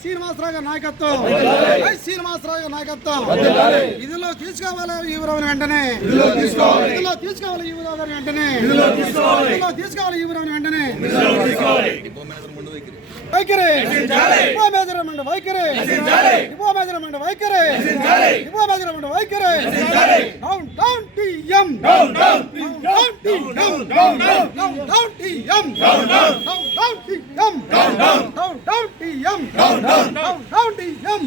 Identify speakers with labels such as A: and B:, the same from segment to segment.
A: శ్రీనివాసరావు గారి నాయకత్వం. శ్రీనివాసరావు గారి నాయకత్వం. ఇదిలో తీసుకోవాలి ఈ ఊరవని వెంటనే ఇదిలో తీసుకోవాలి ఈ ఊరవని వెంటనే. ఇదిలో తీసుకోవాలి. ఈ ఊరవని వెంటనే. వైఖరి. డిపో మేజరమెంట్ వైఖరి. డిపో మేజరమెంట్ వైఖరి. డిపో మేజరమెంట్ వైఖరి. Down down TM down down down down down down TM down down down TM down down down down TM down down down TM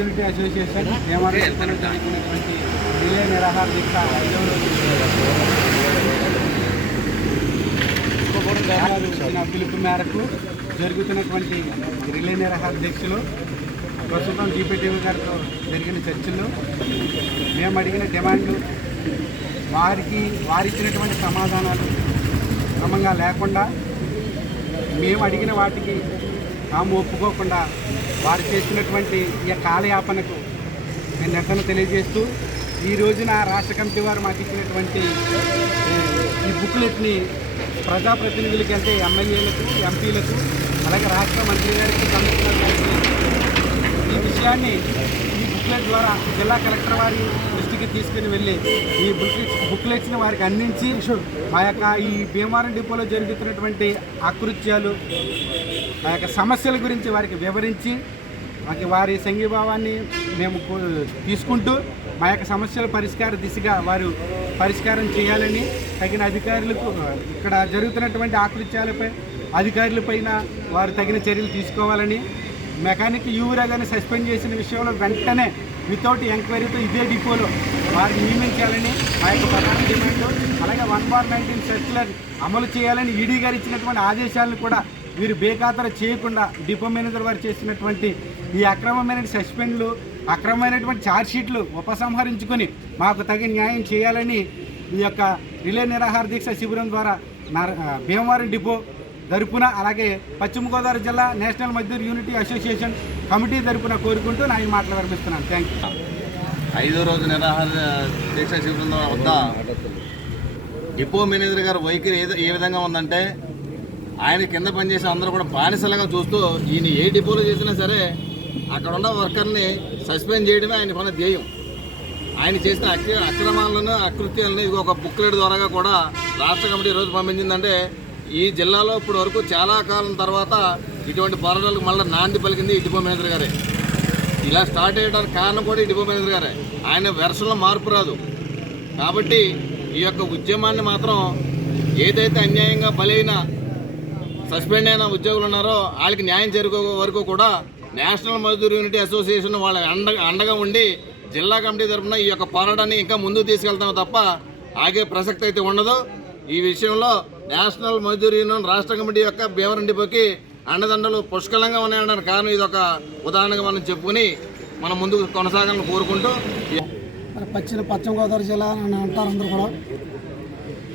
B: unity association ఏమారు జరుగుతున్నటువంటి relay నిరాహార దీక్ష ఐదవ రోజు ఇచ్చిన పిలుపు మేరకు జరుగుతున్నటువంటి రిలే నిరహాధ్యక్షులు ప్రస్తుతం డిప్యూటీవీ గారితో జరిగిన చర్చల్లో మేము అడిగిన డిమాండ్లు వారికి వారిచ్చినటువంటి సమాధానాలు క్రమంగా లేకుండా మేము అడిగిన వాటికి తాము ఒప్పుకోకుండా వారు చేసినటువంటి ఈ కాలయాపనకు నేను నిరసన తెలియజేస్తూ ఈ రోజున రాష్ట్ర కమిటీ వారు మాకు ఇచ్చినటువంటి ఈ బుక్లెట్ని ప్రజాప్రతినిధులకి అంటే ఎమ్మెల్యేలకు ఎంపీలకు అలాగే రాష్ట్ర మంత్రి గారికి కమిషనర్ గారికి ఈ విషయాన్ని ఈ బుక్లెట్ ద్వారా జిల్లా కలెక్టర్ వారి దృష్టికి తీసుకుని వెళ్ళి ఈ బుక్లెట్స్ బుక్లెట్స్ని వారికి అందించి మా యొక్క ఈ భీమవరం డిపోలో జరుగుతున్నటువంటి అకృత్యాలు ఆ యొక్క సమస్యల గురించి వారికి వివరించి మాకు వారి సంఘీభావాన్ని మేము తీసుకుంటూ మా యొక్క సమస్యల పరిష్కార దిశగా వారు పరిష్కారం చేయాలని తగిన అధికారులకు ఇక్కడ జరుగుతున్నటువంటి ఆకృత్యాలపై అధికారులపైన వారు తగిన చర్యలు తీసుకోవాలని మెకానిక్ యూరాగానే సస్పెండ్ చేసిన విషయంలో వెంటనే వితౌట్ ఎంక్వైరీతో ఇదే డిపోలో వారిని నియమించాలని ఆ యొక్క ప్రధాన డిమాండ్ అలాగే వన్ బార్ నైన్టీన్ సర్క్యులర్ అమలు చేయాలని ఈడీ గారు ఇచ్చినటువంటి ఆదేశాలను కూడా వీరు బేఖాతర చేయకుండా డిపో మేనేజర్ వారు చేసినటువంటి ఈ అక్రమమైన సస్పెండ్లు అక్రమమైనటువంటి ఛార్జ్షీట్లు ఉపసంహరించుకొని మాకు తగిన న్యాయం చేయాలని ఈ యొక్క రిలే నిరాహార దీక్ష శిబిరం ద్వారా భీమవరం డిపో తరపున అలాగే పశ్చిమ గోదావరి జిల్లా national Mazdoor unity association committee తరపున కోరుకుంటూ నా ఈ మాటలు విరమిస్తున్నాను థ్యాంక్ యూ
C: ఐదో రోజు నిరాహార దీక్ష శిబిరం వద్ద డిపో మేనేజర్ గారు వైఖరి ఏ ఏ విధంగా ఉందంటే ఆయన కింద పనిచేసే అందరూ కూడా బానిసలుగా చూస్తూ ఈయన ఏ డిపోలో చేసినా సరే అక్కడ ఉన్న వర్కర్ని సస్పెండ్ చేయడమే ఆయన పని ధ్యేయం. ఆయన చేసిన అక్ర అక్రమాలను అకృత్యాలను ఇది ఒక బుక్లెట్ ద్వారాగా కూడా రాష్ట్ర కమిటీ రోజు పంపించిందంటే ఈ జిల్లాలో ఇప్పటి వరకు చాలా కాలం తర్వాత ఇటువంటి పోరాటాలకు మళ్ళీ నాంది పలికింది ఈ డిపో మేనేజర్ గారే. ఇలా స్టార్ట్ అయ్యడానికి కారణం కూడా ఈ డిపో మేనేజర్ గారే. ఆయన వెర్షన్లో మార్పు రాదు. కాబట్టి ఈ యొక్క ఉద్యమాన్ని మాత్రం ఏదైతే అన్యాయంగా బలైన సస్పెండ్ అయిన ఉద్యోగులు ఉన్నారో వాళ్ళకి న్యాయం చేరుకో వరకు కూడా నేషనల్ మజదూర్ యూనిటీ అసోసియేషన్ వాళ్ళ అండ అండగా ఉండి జిల్లా కమిటీ తరఫున ఈ యొక్క పోరాటాన్ని ఇంకా ముందుకు తీసుకెళ్తాం తప్ప ఆగే ప్రసక్తి అయితే ఉండదు. ఈ విషయంలో నేషనల్ మజ్దూర్ యూనియన్ రాష్ట్ర కమిటీ యొక్క భీమవరం డిపోకి అండదండలు పుష్కలంగా ఉన్నాయడానికి కారణం ఇది ఒక ఉదాహరణగా మనం చెప్పుకుని మనం ముందుకు కొనసాగాలని కోరుకుంటూ
A: పశ్చిమ పశ్చిమ గోదావరి జిల్లా అని అంటారు అందరూ కూడా.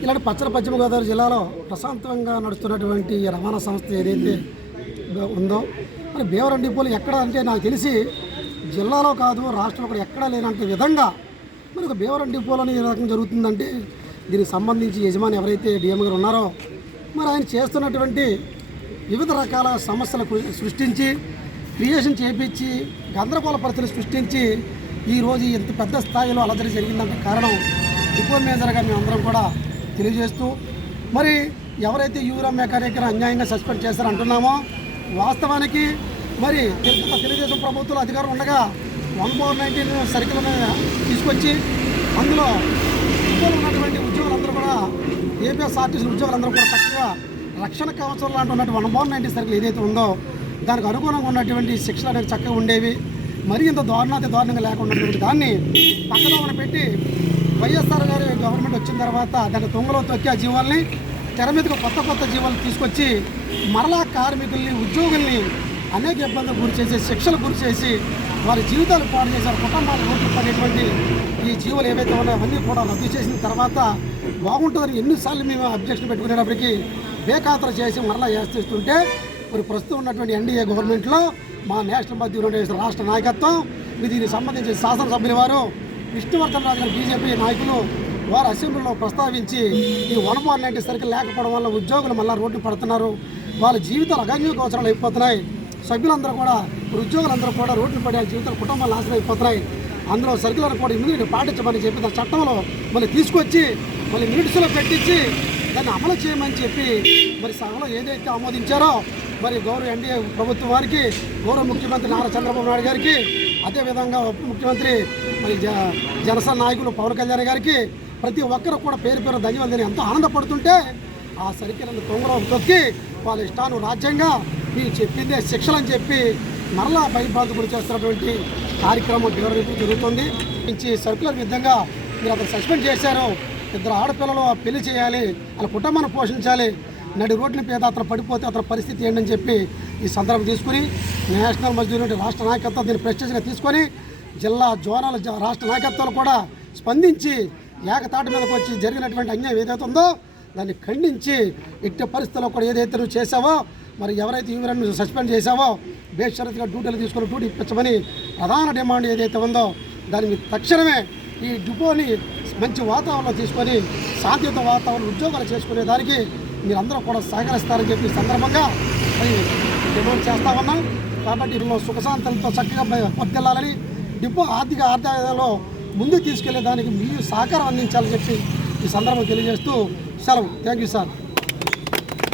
A: ఇలాంటి పచ్చల పశ్చిమ గోదావరి జిల్లాలో ప్రశాంతంగా నడుస్తున్నటువంటి రవాణా సంస్థ ఏదైతే ఉందో మరి భీమవరం డిపోలు ఎక్కడ అంటే నాకు తెలిసి జిల్లాలో కాదు రాష్ట్రంలో కూడా ఎక్కడా లేనంత విధంగా మరి ఒక భీమవరం డిపోలోని ఈ రకం జరుగుతుందంటే దీనికి సంబంధించి యజమాని ఎవరైతే డిఎం గారు ఉన్నారో మరి ఆయన చేస్తున్నటువంటి వివిధ రకాల సమస్యలు సృష్టించి క్రియేషన్ చేపించి గందరగోళ పరిస్థితులు సృష్టించి ఈరోజు ఇంత పెద్ద స్థాయిలో అలజడి జరిగిందంటే కారణం డిపో మేనేజర్గా మేము అందరం కూడా తెలియజేస్తూ మరి ఎవరైతే యూరా మెకానిక్ని అన్యాయంగా సస్పెండ్ చేశారంటున్నామో వాస్తవానికి మరి తెలుగుదేశం ప్రభుత్వం అధికారం ఉండగా వన్ ఫోర్ నైన్టీన్ సర్కిల్ తీసుకొచ్చి అందులో ఉన్నటువంటి ఉద్యోగులందరూ కూడా ఏపీఎస్ఆర్టీసీ ఉద్యోగులందరూ కూడా చక్కగా రక్షణ కవచం లాంటి ఉన్నటువంటి వన్ బాన్ నైన్టీ సర్కిల్ ఏదైతే ఉందో దానికి అనుగుణంగా ఉన్నటువంటి శిక్షలు అనేవి చక్కగా ఉండేవి. మరి ఇంత దారుణాతి దారుణంగా లేకుండా దాన్ని పక్కన పెట్టి వైఎస్ఆర్ గారి గవర్నమెంట్ వచ్చిన తర్వాత దాన్ని తొంగలో తొక్కి ఆ జీవాల్ని తెర మీదకు కొత్త కొత్త జీవాలు తీసుకొచ్చి మరలా కార్మికుల్ని ఉద్యోగుల్ని అనేక ఇబ్బందులు గురి చేసి శిక్షలు గురి చేసి వారి జీవితాలు పాడు చేశారు. కుటుంబాలు ఓట్లు పడేటువంటి ఈ జీవులు ఏవైతే ఉన్నాయో అవన్నీ కూడా రద్దు చేసిన తర్వాత బాగుంటుందని ఎన్నిసార్లు మేము అబ్జెక్షన్ పెట్టుకునేటప్పటికీ బేఖాతర చేసి మరలా చేస్తుంటే మరి ప్రస్తుతం ఉన్నటువంటి ఎన్డీఏ గవర్నమెంట్లో మా నేషనల్ మధ్య రాష్ట్ర నాయకత్వం దీనికి సంబంధించి శాసనసభ్యుల వారు విష్ణువర్ధన్ రాజు గారు బీజేపీ నాయకులు వారు అసెంబ్లీలో ప్రస్తావించి ఈ వన్ వన్ నైన్టీ సర్కిల్ లేకపోవడం వల్ల ఉద్యోగులు మళ్ళీ రోడ్డు పడుతున్నారు. వాళ్ళ జీవితాలు అగమ్య గోచరాలు అయిపోతున్నాయి. సభ్యులందరూ కూడా ఉద్యోగులందరూ కూడా రోడ్లు పడే జీవితాలు కుటుంబాలు నాశనం అయిపోతున్నాయి. అందులో సర్కులర్ కూడా ఇమీడియట్ పాటించమని చెప్పి దాని చట్టంలో మళ్ళీ తీసుకొచ్చి మళ్ళీ మినిట్స్లో పెట్టించి దాన్ని అమలు చేయమని చెప్పి మరి సభలో ఏదైతే ఆమోదించారో మరి గౌరవ ఎన్డీఏ ప్రభుత్వం వారికి గౌరవ ముఖ్యమంత్రి నారా చంద్రబాబు నాయుడు గారికి అదేవిధంగా ఉప ముఖ్యమంత్రి మరి జ జనసేన నాయకులు పవన్ కళ్యాణ్ గారికి ప్రతి ఒక్కరు కూడా పేరు పేరు ధన్యవాదాలు. ఎంతో ఆనందపడుతుంటే ఆ సరికిలను తొంగరం తొక్కి వాళ్ళ ఇష్టాను రాజ్యంగా మీరు చెప్పిందే శిక్షలు అని చెప్పి మరలా భయబాధకులు చేస్తున్నటువంటి కార్యక్రమం జరుగు- జరుగుతుంది. నుంచి సర్కులర్ విధంగా మీరు అతను సస్పెండ్ చేశారు. ఇద్దరు ఆడపిల్లలు పెళ్ళి చేయాలి వాళ్ళ కుటుంబాన్ని పోషించాలి నడి రోడ్ల మీద అతను పడిపోతే అతని పరిస్థితి ఏంటని చెప్పి ఈ సందర్భం తీసుకుని నేషనల్ మజ్దూర్ రాష్ట్ర నాయకత్వం దీన్ని ప్రెస్టేజ్గా తీసుకొని జిల్లా జోనల్ జ- రాష్ట్ర నాయకత్వాలు కూడా స్పందించి ఏకతాటి మీదకి వచ్చి జరిగినటువంటి అన్యాయం ఏదైతే ఉందో దాన్ని ఖండించి ఇట్టి పరిస్థితుల్లో కూడా ఏదైతే నువ్వు చేసావో మరి ఎవరైతే ఈవెంట్ సస్పెండ్ చేశావో బేషరతుగా డ్యూటీలు తీసుకుని డ్యూటీ ఇప్పించమని ప్రధాన డిమాండ్ ఏదైతే ఉందో దానికి తక్షణమే ఈ డిపోని మంచి వాతావరణంలో తీసుకొని శాంతియుత వాతావరణం ఉద్యోగాలు చేసుకునే దానికి మీరందరూ కూడా సహకరిస్తారని చెప్పి సందర్భంగా మరి డిమాండ్ చేస్తా ఉన్నాం. కాబట్టి మేము సుఖశాంతులతో చక్కగా వర్దిల్లాలని డిపో ఆర్థిక ఆర్థికలో ముందుకు తీసుకెళ్ళే దానికి మీరు సహకారం అందించాలని చెప్పి ఈ సందర్భం తెలియజేస్తూ సెలవు. Thank you sir.